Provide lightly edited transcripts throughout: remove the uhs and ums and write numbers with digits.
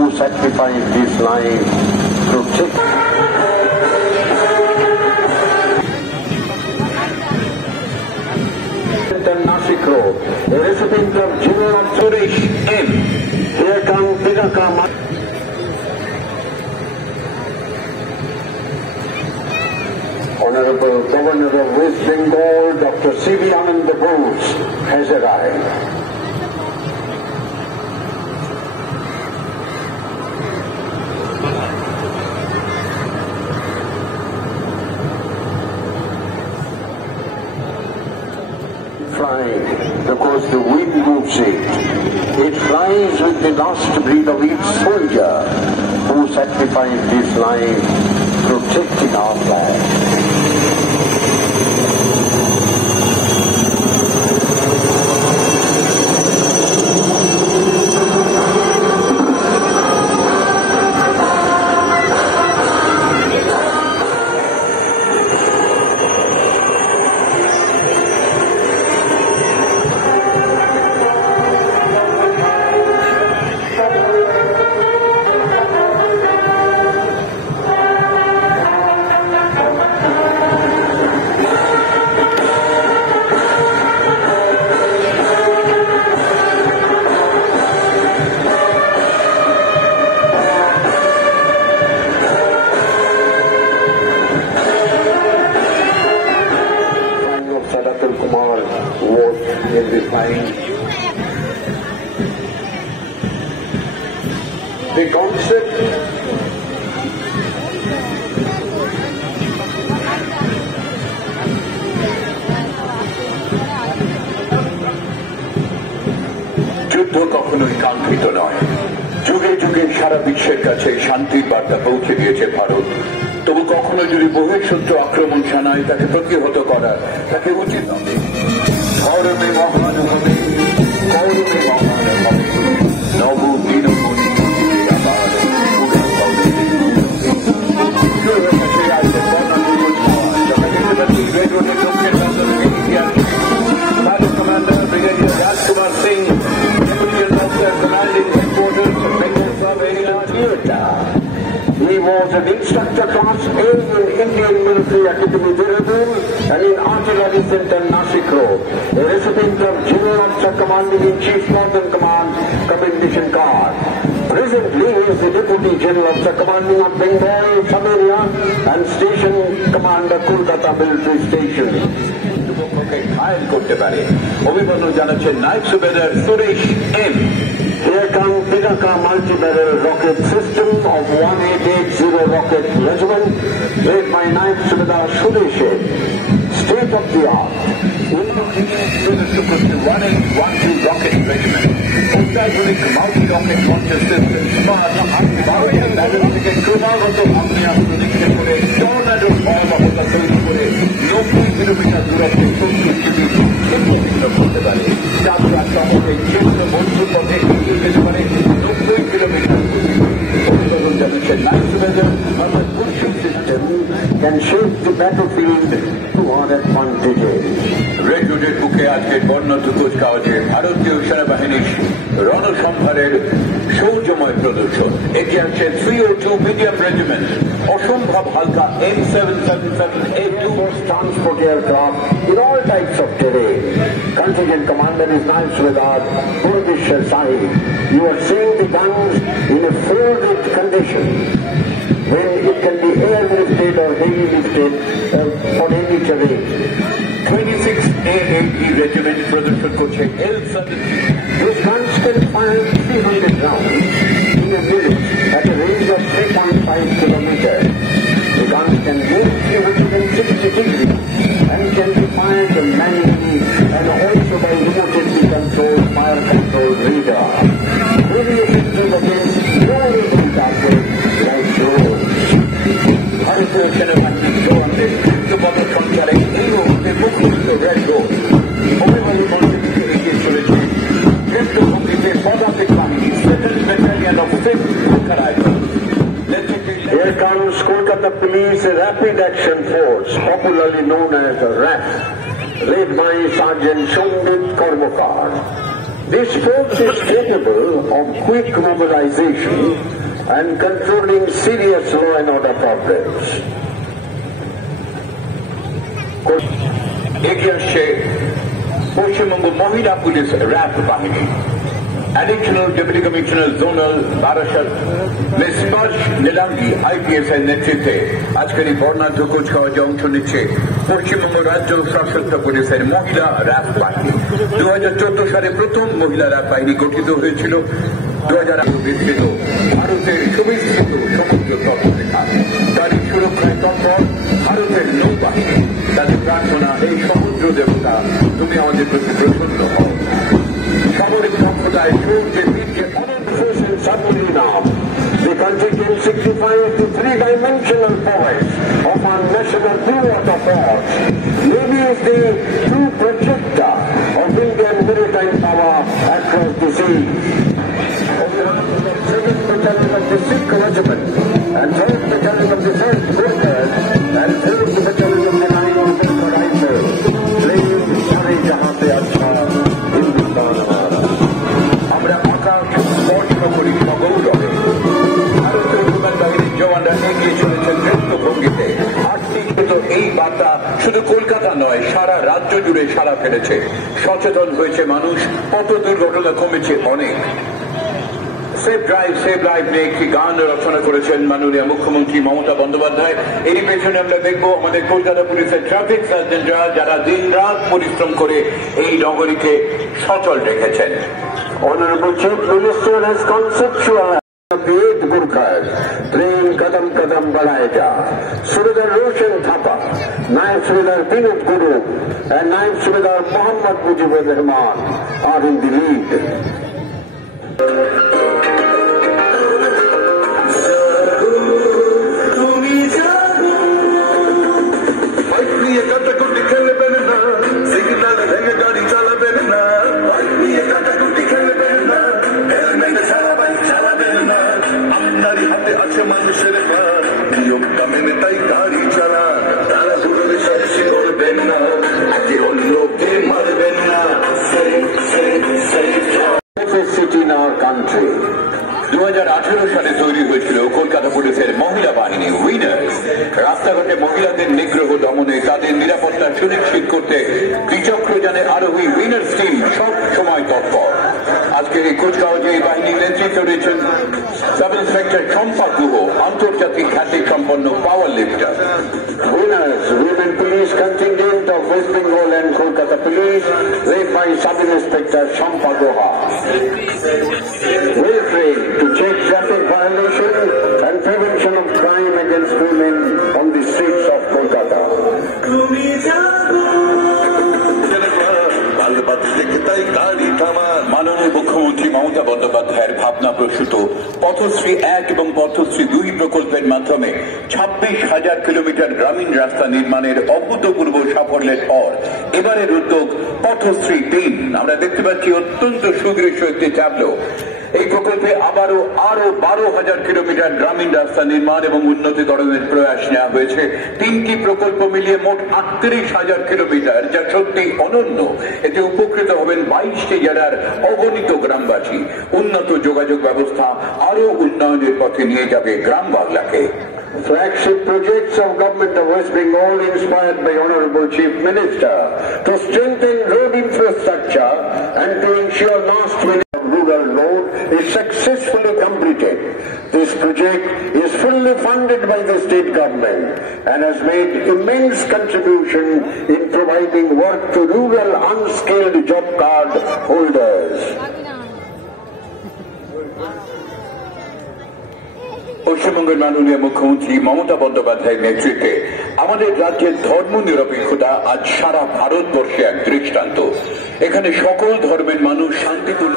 who sacrificed his life protect. Nashik Road, a recipient of Jewel of Suresh M. Here comes Pinaka. Honorable Governor of West Bengal, Dr. C.V. Anand Bose, has arrived. Flying because the wind moves it. It flies with the last breath of each soldier who sacrificed his life protecting our flag. The concept যুদ্ধ কখনোই কাঙ্ক্ষিত নয়। যুগে যুগে সারা বিশ্বের কাছে শান্তির বার্তা পৌঁছে দিয়েছে ভারত। তবু কখনো যদি বহিঃশত্রু আক্রমণ শানায় তাকে প্রতিহত করা তাকে উচিত হবে। গৌরবে মহান হবে, গৌরবে মহান হবে, নব Dinamani Commander Brigadier Rajkumar Singh, Deputy Officer Commanding Headquarters of Bengal Sub-Area Theatre. He was an instructor class A in Indian Military Academy Dehradun and in Artillery Center Nashik Road, a recipient of Junior Officer Commanding in Chief Northern Command Commendation Card. Presently, he is the Deputy General Officer Commanding of Bengal Sub-Area and Station Commander Kolkata Military Station. ঘায়েল করতে পারে অভিনন্দন জানাচ্ছেন নাইট Subedar Suresh M. Here comes Pinaka multi-barrel rocket system of 1880 rocket regiment led by Night Subedar Suresh M. State of the art. Running 1-2 rocket regiment. অত্যাধুনিক multi-rocket launcher system smart and balance থেকে ক্রমাগত আগ্নেয়াস্ত্র নিক্ষেপ করে টর্নেডো ভয়াবহতা তৈরি করে 90 কিলোমিটার দূরত্বে শত্রুকে বিক্ষিপ্ত করতে পারে। যাত্রা শহরে যেকোনো বন্ধু পথে যেতে পারে 90 কিলোমিটার। অভিনন্দন জানাচ্ছেন নাইট সুবেদার অর্থাৎ পুরুষিক system can shape the battlefield to our advantages. রেডউডের বুকে আজকের বর্ণত কুচকাওয়াজে ভারতীয় সেনাবাহিনীর রণসম্ভারের শৌর্যময় প্রদর্শন। এটি আছে 302 মিডিয়াম রেজিমেন্ট, অসম্ভব হালকা M777A2 transport aircraft in all types of terrain. Contingent commander is Night Subedar Purvishwar Sahi. You are seeing the guns in a full-lit condition, when it can be airlifted or heavy lifted for any terrain. 26 A80 regiment প্রদর্শন করছে L-17. These guns can fire 300 rounds in a minute at a range of 3.5 kilometers. The guns can move 360 degrees and can be fired manually and also by remotely controlled fire control radar. Very effective against low-level targets like drones. ভারতীয় সেনাবাহিনীর জওয়ানদের যুদ্ধপথের সঞ্চারে এই মুহূর্তে মুখরিত red road অভিমানী মঞ্চে দিকে এগিয়ে চলেছে যুদ্ধভঙ্গিতে পদাতিক বাহিনী 2nd Battalion of 5th Bukar Rifles. Here comes Kolkata Police Rapid Action Force, popularly known as RAF, led by Sergeant Shondit Karmakar. This force is capable of quick mobilization and controlling serious law and order problems. এগিয়ে আসছে পশ্চিমবঙ্গ মহিলা police RAB বাহিনী। Additional deputy commissioner zonal Barasat মিস স্পর্শ নীলাঙ্গি আইপিএস এর নেতৃত্বে আজকের এই বর্ণাঢ্য কুচকাওয়াজে অংশ নিচ্ছে পশ্চিমবঙ্গ রাজ্য সশস্ত্র পুলিশের মহিলা র্যাব বাহিনী। 2014 সালে প্রথম মহিলা র্যাব বাহিনী গঠিত হয়েছিল। 2008 বিস্তৃত ভারতের সুবিস্তৃত সমুদ্র তটরেখা, তারই সুরক্ষায় তৎপর ভারতের নৌবাহিনী। তাদের প্রার্থনা, এই সমুদ্র দেবতা তুমি আমাদের প্রতি প্রসন্ন হও। সামরিক দক্ষতায় সূর্যের বীর্যে অনন্ত submarine arms. The country can signify the three-dimensional prowess of our national blue water force. Navy is the true projector of Indian maritime power across the sea. On behalf of the 7th Battalion of the Sikh Regiment and 3rd Battalion of the 1st Coasters and 3rd Battalion of the 9th Rifles, playing Sare Jahan Se Acha, Hindustan Hamara. আমরা আকাশ স্পর্শ করি সগৌরবে। ভারতীয় বিমান বাহিনীর জওয়ানরা এগিয়ে চলেছেন নৃত্য ভঙ্গিতে। আর্থিকৃত এই বার্তা শুধু কলকাতা নয়, সারা রাজ্য জুড়ে সাড়া ফেলেছে। সচেতন হয়েছে মানুষ, কত দুর্ঘটনা কমেছে অনেক। সেভ ড্রাইভ সেভ লাইফ নিয়ে একটি গান রচনা করেছেন মাননীয় মুখ্যমন্ত্রী মমতা বন্দ্যোপাধ্যায়। এরই পেছনে আমরা দেখবো আমাদের কলকাতা পুলিশের ট্রাফিক সার্জেন্টরা, যারা দিন রাত পরিশ্রম করে এই নগরীকে সচল রেখেছেন। Honorable Chief Minister has conceptualized the 8 Gurkhas, train Kadam Kadam Badayega. Survedar Roshan Thapa, Naib Survedar Vinod Guru, and Naib Survedar Mohammad Mujibur Rahman are in the lead. City in our country. 2018 সালে তৈরি হয়েছিল কলকাতা পুলিশের মহিলা বাহিনী উইনার্স। রাস্তাঘাটে মহিলাদের নিগ্রহ দমনে, তাদের নিরাপত্তা সুনিশ্চিত করতে দ্বিচক্রযানে আরোহী উইনার্স টিম সব সময় তৎপর। আজকের এই কুচকাওয়াজে এই বাহিনীর নেতৃত্বে রয়েছেন সাব ইন্সপেক্টর শম্পা গুহ, আন্তর্জাতিক খ্যাতি সম্পন্ন পাওয়ার লিফটার। Winners, Women Police Contingent of West Bengal and Kolkata Police, led by Sub Inspector Shampa Guha. Well trained to check traffic violation and prevention of crime against women on the streets of Kolkata. মাননীয় মুখ্যমন্ত্রী মমতা বন্দ্যোপাধ্যায়ের ভাবনা প্রসূত পথশ্রী 1 এবং পথশ্রী 2 প্রকল্পের মাধ্যমে 26,000 কিলোমিটার গ্রামীণ রাস্তা নির্মাণের অভূতপূর্ব সাফল্যের পর এবারের উদ্যোগ পথশ্রী 3। আমরা দেখতে পাচ্ছি অত্যন্ত সুদৃশ্য একটি ট্যাবলো। এই প্রকল্পে আরো 12,000 কিলোমিটার গ্রামীণ রাস্তা নির্মাণ এবং উন্নতিকরণের প্রয়াস নেওয়া হয়েছে। 3টি প্রকল্প মিলিয়ে মোট 38,000 কিলোমিটার, যা সত্যি অনন্য। এতে উপকৃত হবেন 22টি জেলার অগণিত গ্রামবাসী। উন্নত যোগাযোগ ব্যবস্থা আরো উন্নয়নের পথে নিয়ে যাবে গ্রাম বাংলাকে। Flagship projects of Government of West Bengal inspired by Honorable Chief Minister to strengthen road infrastructure and to ensure last minute rural road is successfully completed. This project is fully funded by the state government and has made immense contribution in providing work to rural unskilled job card holders. পশ্চিমবঙ্গের মাননীয় মুখ্যমন্ত্রী মমতা বন্দ্যোপাধ্যায়ের নেতৃত্বে আমাদের রাজ্যের ধর্ম নিরপেক্ষতা আজ সারা ভারতবর্ষে এক দৃষ্টান্ত। এখানে সকল ধর্মের মানুষ শান্তিপূর্ণ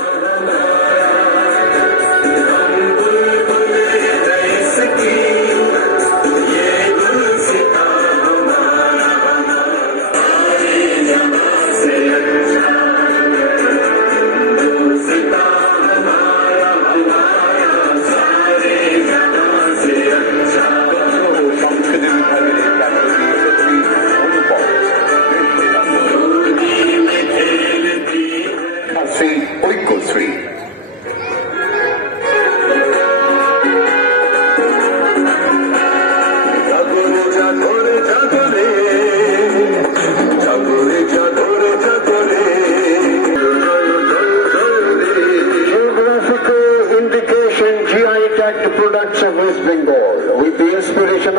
ঐক্য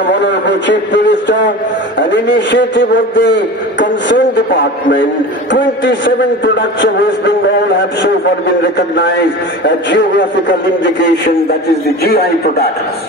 Honorable Chief Minister, an initiative of the concerned department, 27 products of West Bengal have so far been recognized as geographical indication, that is the GI products.